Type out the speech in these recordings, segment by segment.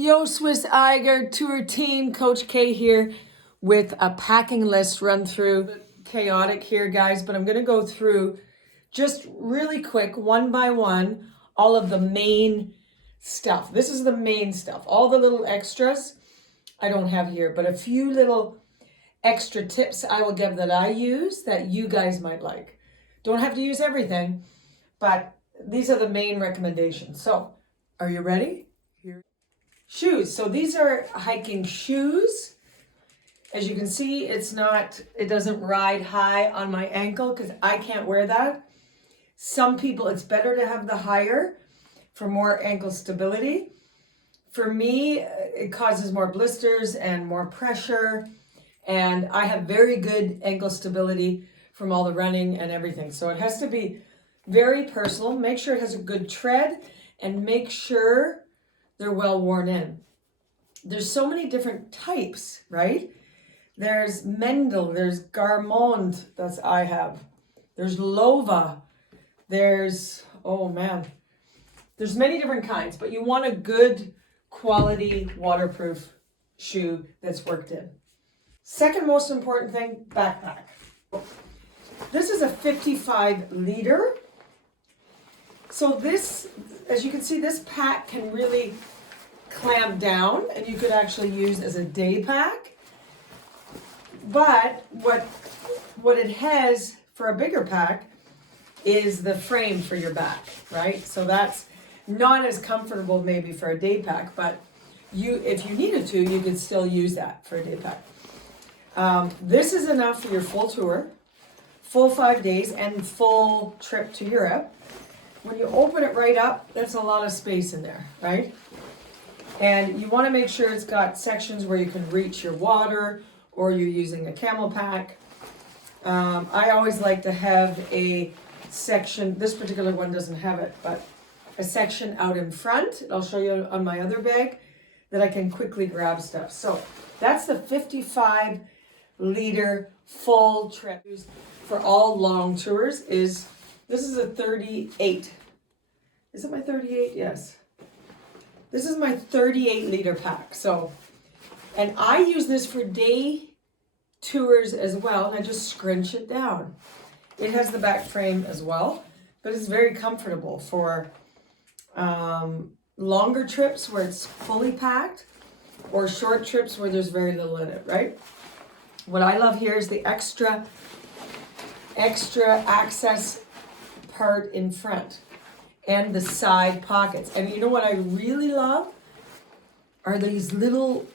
Yo, Swiss Eiger Tour Team, Coach K here with a packing list run through. Chaotic here, guys, but I'm going to go through just really quick, one by one, all of the main stuff. This is the main stuff. All the little extras I don't have here, but a few little extra tips I will give that I use that you guys might like. Don't have to use everything, but these are the main recommendations. So, are you ready? Shoes. So these are hiking shoes. As you can see, it doesn't ride high on my ankle because I can't wear that. Some people, it's better to have the higher for more ankle stability. For me, it causes more blisters and more pressure. And I have very good ankle stability from all the running and everything. So it has to be very personal. Make sure it has a good tread and make sure they're well worn in. There's so many different types, right? There's Mendel, there's Garmond, that's I have. There's Lova, there's, oh man, there's many different kinds, but you want a good quality waterproof shoe that's worked in. Second most important thing, backpack. This is a 55 liter. So this, as you can see, this pack can really clamp down and you could actually use as a day pack. But what it has for a bigger pack is the frame for your back, right? So that's not as comfortable maybe for a day pack, but if you needed to, you could still use that for a day pack. This is enough for your full tour, full 5 days, and full trip to Europe. When you open it right up, that's a lot of space in there, right? And you want to make sure it's got sections where you can reach your water or you're using a camel pack. I always like to have a section, this particular one doesn't have it, but a section out in front. I'll show you on my other bag that I can quickly grab stuff. So that's the 55 liter full trip for all long tours. This is a 38. Is it my 38? Yes. This is my 38 liter pack. So, and I use this for day tours as well. And I just scrunch it down. It has the back frame as well, but it's very comfortable for longer trips where it's fully packed or short trips where there's very little in it, right? What I love here is the extra access part in front and the side pockets. And you know what I really love are these little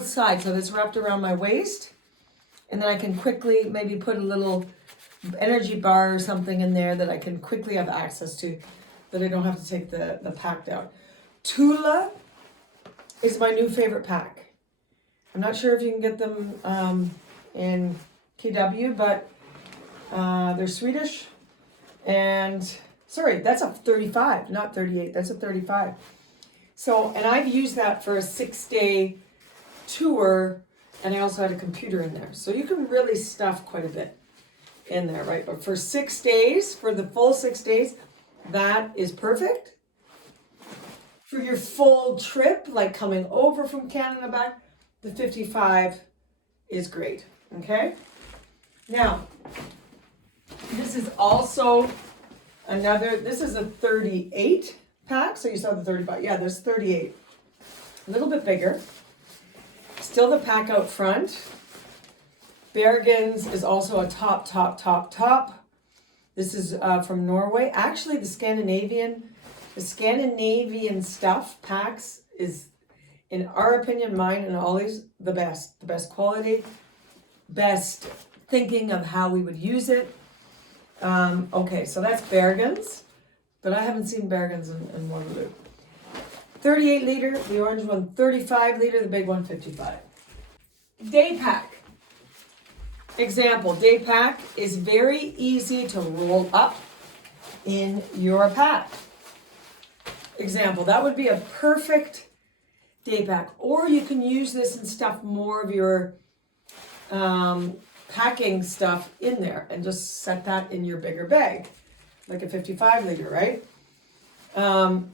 sides. So it's wrapped around my waist, and then I can quickly maybe put a little energy bar or something in there that I can quickly have access to, that I don't have to take the pack out. Tula is my new favorite pack. I'm not sure if you can get them in KW, but they're Swedish. And sorry, that's a 35, not 38. That's a 35. So, and I've used that for a 6-day tour, and I also had a computer in there. So you can really stuff quite a bit in there, right? But for 6 days, for the full 6 days, that is perfect. For your full trip, like coming over from Canada back, the 55 is great, okay? Now, this is also this is a 38 pack. So you saw the 35. Yeah, there's 38. A little bit bigger. Still the pack out front. Bergens is also a top. This is from Norway. Actually, the Scandinavian stuff packs is, in our opinion, mine and Ollie's, the best quality, best thinking of how we would use it. Okay, so that's Bergens, but I haven't seen Bergens in Waterloo. 38 liter, the orange one, 35 liter, the big one, 55. Day pack. Example, day pack is very easy to roll up in your pack. Example, that would be a perfect day pack. Or you can use this and stuff more of your packing stuff in there and just set that in your bigger bag, like a 55 liter, right?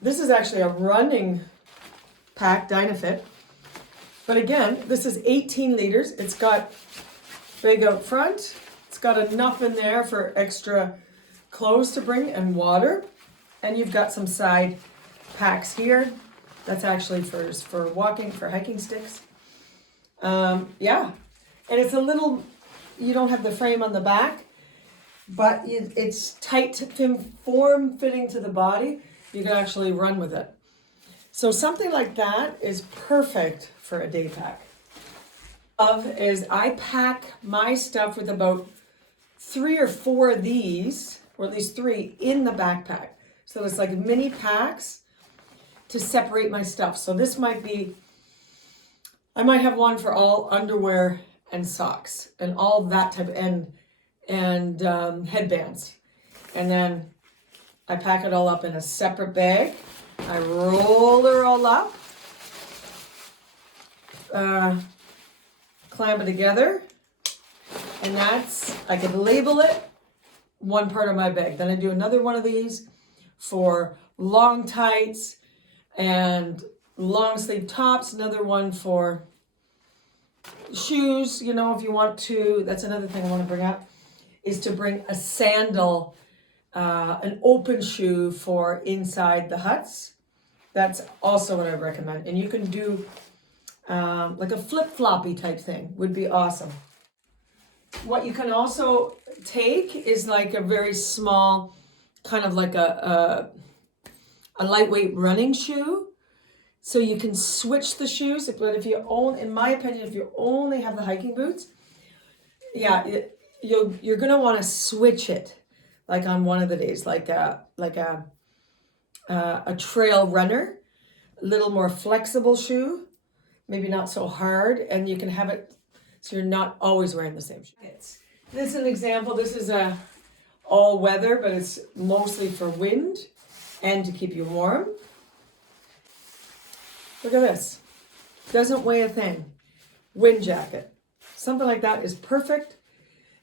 This is actually a running pack, Dynafit. But again, this is 18 liters. It's got big out front. It's got enough in there for extra clothes to bring and water. And you've got some side packs here. That's actually for walking, for hiking sticks. Yeah, and it's a little, you don't have the frame on the back, but it's tight to form fitting to the body. You can actually run with it. So something like that is perfect for a day pack. Is I pack my stuff with about 3 or 4 of these, or at least 3 in the backpack. So it's like mini packs to separate my stuff. So this might be, I might have one for all underwear and socks and all that type, and headbands. And then I pack it all up in a separate bag. I roll it all up, clamp it together, and that's, I could label it one part of my bag. Then I do another one of these for long tights and long sleeve tops, another one for shoes, you know, if you want to. That's another thing I want to bring up, is to bring a sandal, an open shoe for inside the huts. That's also what I recommend. And you can do like a flip-floppy type thing, would be awesome. What you can also take is like a very small, kind of like a lightweight running shoe. So you can switch the shoes, but if you only, in my opinion, if you only have the hiking boots, yeah, you're gonna want to switch it, like on one of the days, like a trail runner, a little more flexible shoe, maybe not so hard, and you can have it so you're not always wearing the same shoe. This is an example. This is a all weather, but it's mostly for wind and to keep you warm. Look at this. Doesn't weigh a thing. Wind jacket. Something like that is perfect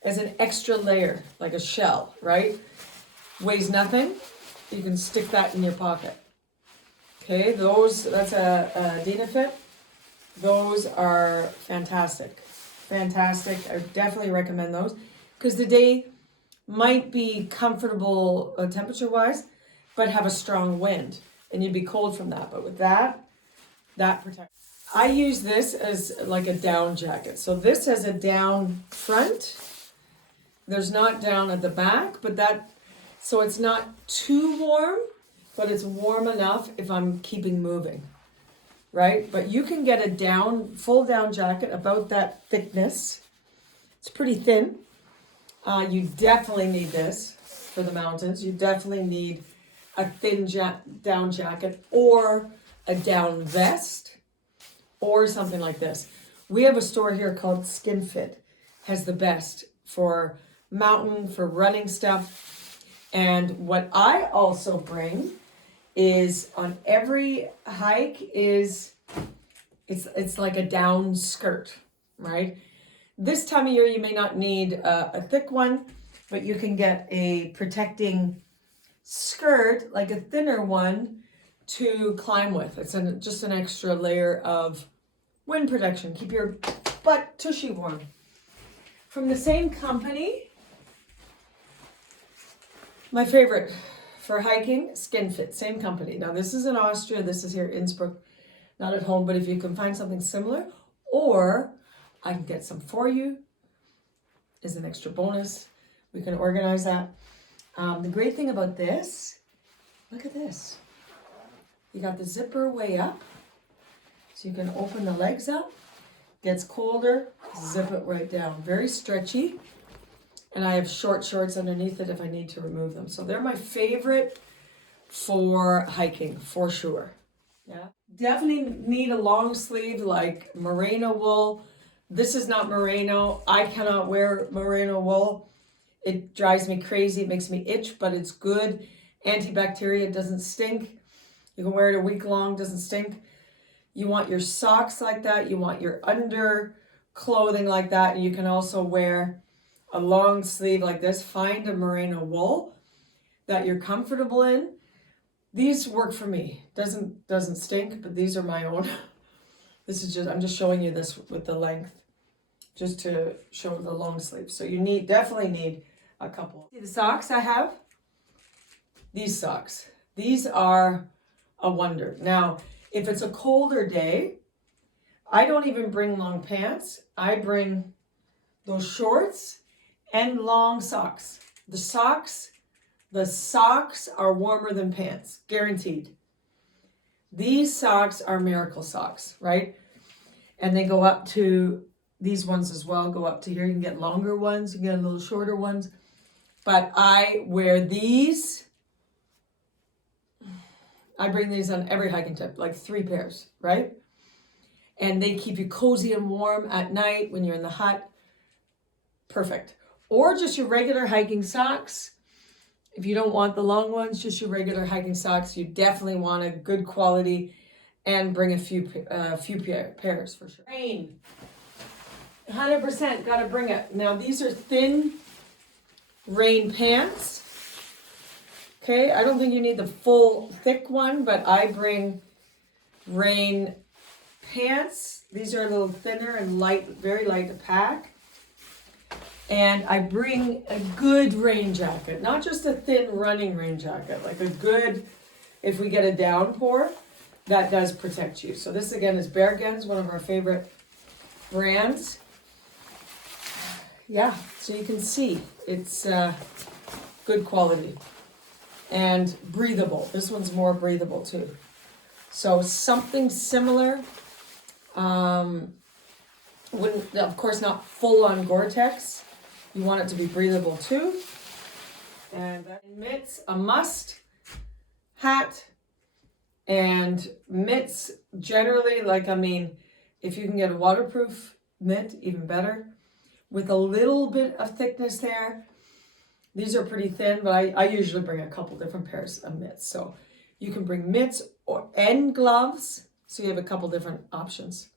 as an extra layer, like a shell, right? Weighs nothing. You can stick that in your pocket. Okay, that's a Dynafit. Those are fantastic. Fantastic. I definitely recommend those because the day might be comfortable temperature-wise, but have a strong wind, and you'd be cold from that. But with that protects. I use this as like a down jacket. So this has a down front. There's not down at the back, but so it's not too warm, but it's warm enough if I'm keeping moving, right? But you can get a full down jacket about that thickness. It's pretty thin. You definitely need this for the mountains. You definitely need a thin down jacket or a down vest or something like this. We have a store here called SkinFit, has the best for mountain, for running stuff. And what I also bring is on every hike is, it's like a down skirt, right? This time of year, you may not need a thick one, but you can get a protecting skirt, like a thinner one, to climb with. It's just an extra layer of wind protection. Keep your butt tushy warm. From the same company, my favorite for hiking, SkinFit, same company. Now this is in Austria, this is here in Innsbruck, not at home, but if you can find something similar, or I can get some for you, is an extra bonus. We can organize that. The great thing about this, look at this. You got the zipper way up, so you can open the legs up. Gets colder, zip it right down. Very stretchy. And I have short shorts underneath it if I need to remove them. So they're my favorite for hiking, for sure. Yeah, definitely need a long sleeve like merino wool. This is not merino. I cannot wear merino wool. It drives me crazy. It makes me itch, but it's good. Antibacterial, doesn't stink. You can wear it a week long, doesn't stink. You want your socks like that. You want your under clothing like that. And you can also wear a long sleeve like this. Find a merino wool that you're comfortable in. These work for me. Doesn't stink, but these are my own. This is just, I'm just showing you this with the length, just to show the long sleeve. So you definitely need a couple. See the socks I have? These socks. These are a wonder. Now, if it's a colder day, I don't even bring long pants. I bring those shorts and long socks. The socks are warmer than pants, guaranteed. These socks are miracle socks, right? And they go up to, these ones as well go up to here. You can get longer ones, you can get a little shorter ones. But I wear these. I bring these on every hiking trip, like 3 pairs, right? And they keep you cozy and warm at night when you're in the hut. Perfect. Or just your regular hiking socks. If you don't want the long ones, just your regular hiking socks. You definitely want a good quality, and bring a few pairs for sure. Rain. 100% got to bring it. Now these are thin rain pants. Okay, I don't think you need the full thick one, but I bring rain pants. These are a little thinner and light, very light to pack. And I bring a good rain jacket, not just a thin running rain jacket, like a good, if we get a downpour, that does protect you. So this again is Bear Gens, one of our favorite brands. Yeah, so you can see it's good quality and breathable. This one's more breathable too. So something similar. Wouldn't, of course, not full on Gore-Tex. You want it to be breathable too. And mitts, a must. Hat and mitts generally, like, I mean, if you can get a waterproof mitt, even better. With a little bit of thickness there. These are pretty thin, but I usually bring a couple different pairs of mitts. So you can bring mitts and gloves. So you have a couple different options.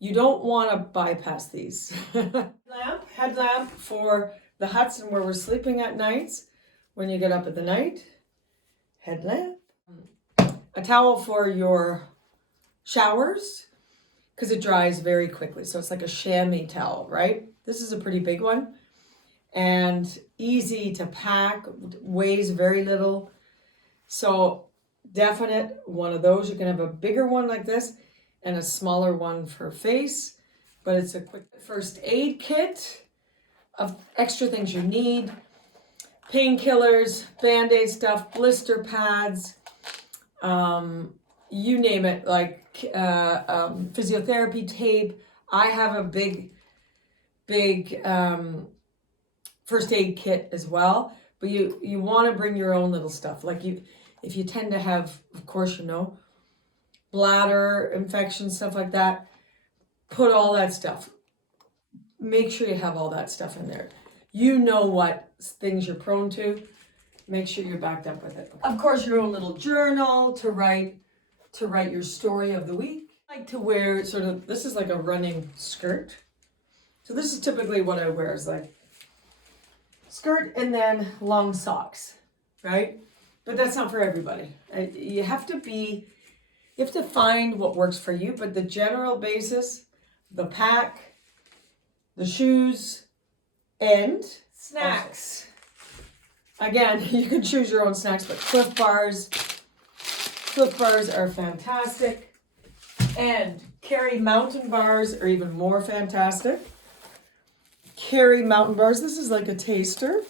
You don't want to bypass these. Headlamp for the huts and where we're sleeping at nights. When you get up at the night, headlamp. A towel for your showers, because it dries very quickly. So it's like a chamois towel, right? This is a pretty big one and easy to pack, weighs very little. So definite one of those. You can have a bigger one like this and a smaller one for face, but it's a quick first aid kit of extra things you need. Painkillers, Band-Aid stuff, blister pads, you name it, like physiotherapy tape. I have a big first aid kit as well, but you want to bring your own little stuff. Like if you tend to have, of course, bladder infection, stuff like that, put all that stuff. Make sure you have all that stuff in there. You know what things you're prone to. Make sure you're backed up with it. Of course, your own little journal to write your story of the week. I like to wear sort of, this is like a running skirt. So this is typically what I wear, is like skirt and then long socks, right? But that's not for everybody. You have to find what works for you, but the general basis, the pack, the shoes, and snacks. Again, you can choose your own snacks, but Cliff Bars are fantastic. And Kerry Mountain Bars are even more fantastic. Kerry Mountain Bars, this is like a taster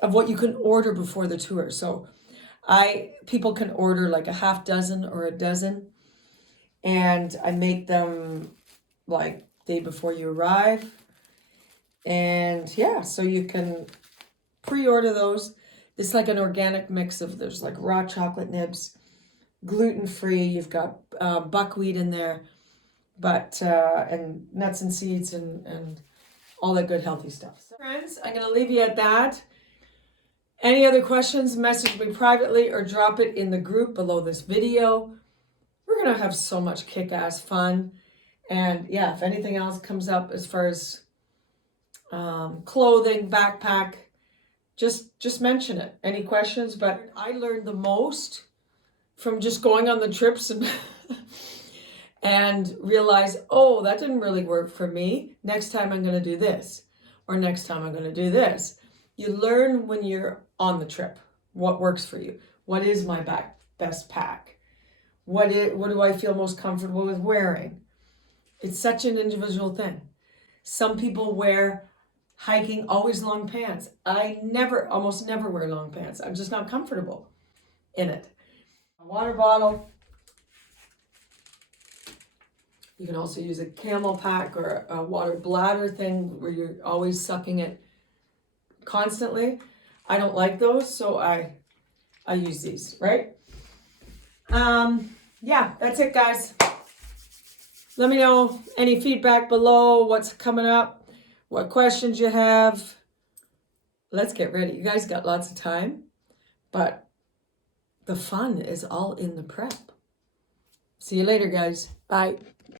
of what you can order before the tour. So people can order like a half dozen or a dozen, and I make them like day before you arrive. And yeah, so you can pre-order those. It's like an organic mix of, there's like raw chocolate nibs, gluten-free, you've got buckwheat in there, but and nuts and seeds and all that good healthy stuff. So friends, I'm going to leave you at that. Any other questions, message me privately or drop it in the group below this video. We're going to have so much kick-ass fun. And yeah, if anything else comes up as far as clothing, backpack, just mention it. Any questions? But I learned the most from just going on the trips and realize, oh, that didn't really work for me. Next time I'm going to do this, or next time I'm going to do this. You learn when you're on the trip what works for you. What is my best pack? What do I feel most comfortable with wearing? It's such an individual thing. Some people wear hiking always long pants. I almost never wear long pants. I'm just not comfortable in it. A water bottle. You can also use a camel pack or a water bladder thing where you're always sucking it constantly. I don't like those, so I use these, right? Yeah, that's it, guys. Let me know any feedback below, what's coming up, what questions you have. Let's get ready. You guys got lots of time, but the fun is all in the prep. See you later, guys. Bye.